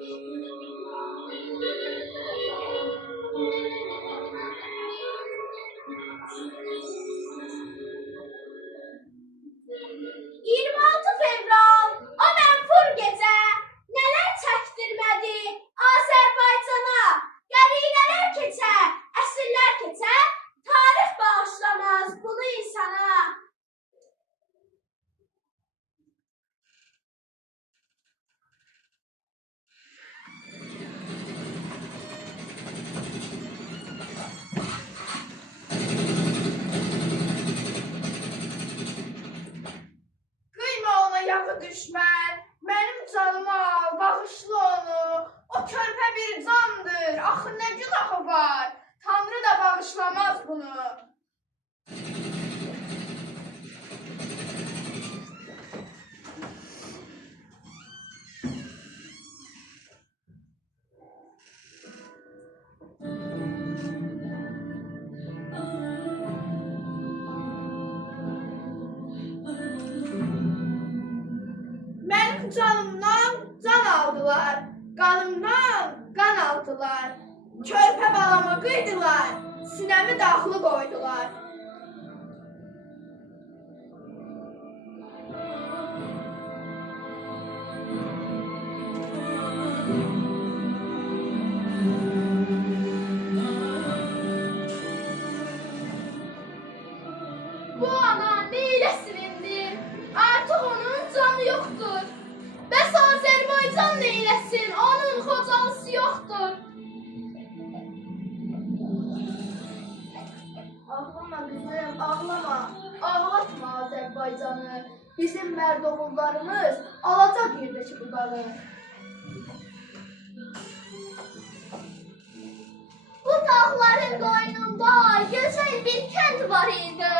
26 fevral, o mənfur gecə, nələr çəkdirmədi Azərbaycana, qəribələr keçə, əsrlər keçə, tarix bağışlamaz bunu insana. Yağı düşmən, mənim canımı al, bağışla onu. O körpə bir candır, axı nə günahı var? Tanrı da bağışlamaz bunu. Canımdan can aldılar, qanımdan qan aldılar. Körpə balamı qıydılar, sinəmi daxlı qoydular. Bu ana neyləsin indi? Artıq onun canı yoxdur. Bəs Azərbaycan neyləsin? Onun xocalısı yoxdur. Ağlama qızım, ağlama. Ağlatma Azərbaycanı. Bizim mərd oğullarımız alacaq yerdəki budağı. Bu dağların qoynunda gözəl bir kənd var idi.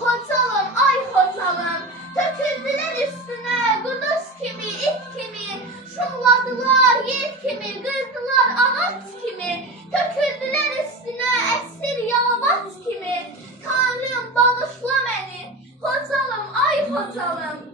Xocalım, ay Xocalım, töküldülər üstünə quduz kimi, it kimi, şumladılar yel kimi, qırdılar ağac kimi, töküldülər üstünə əsir yalavat kimi. Tanrım, bağışla məni, Xocalım, ay Xocalım.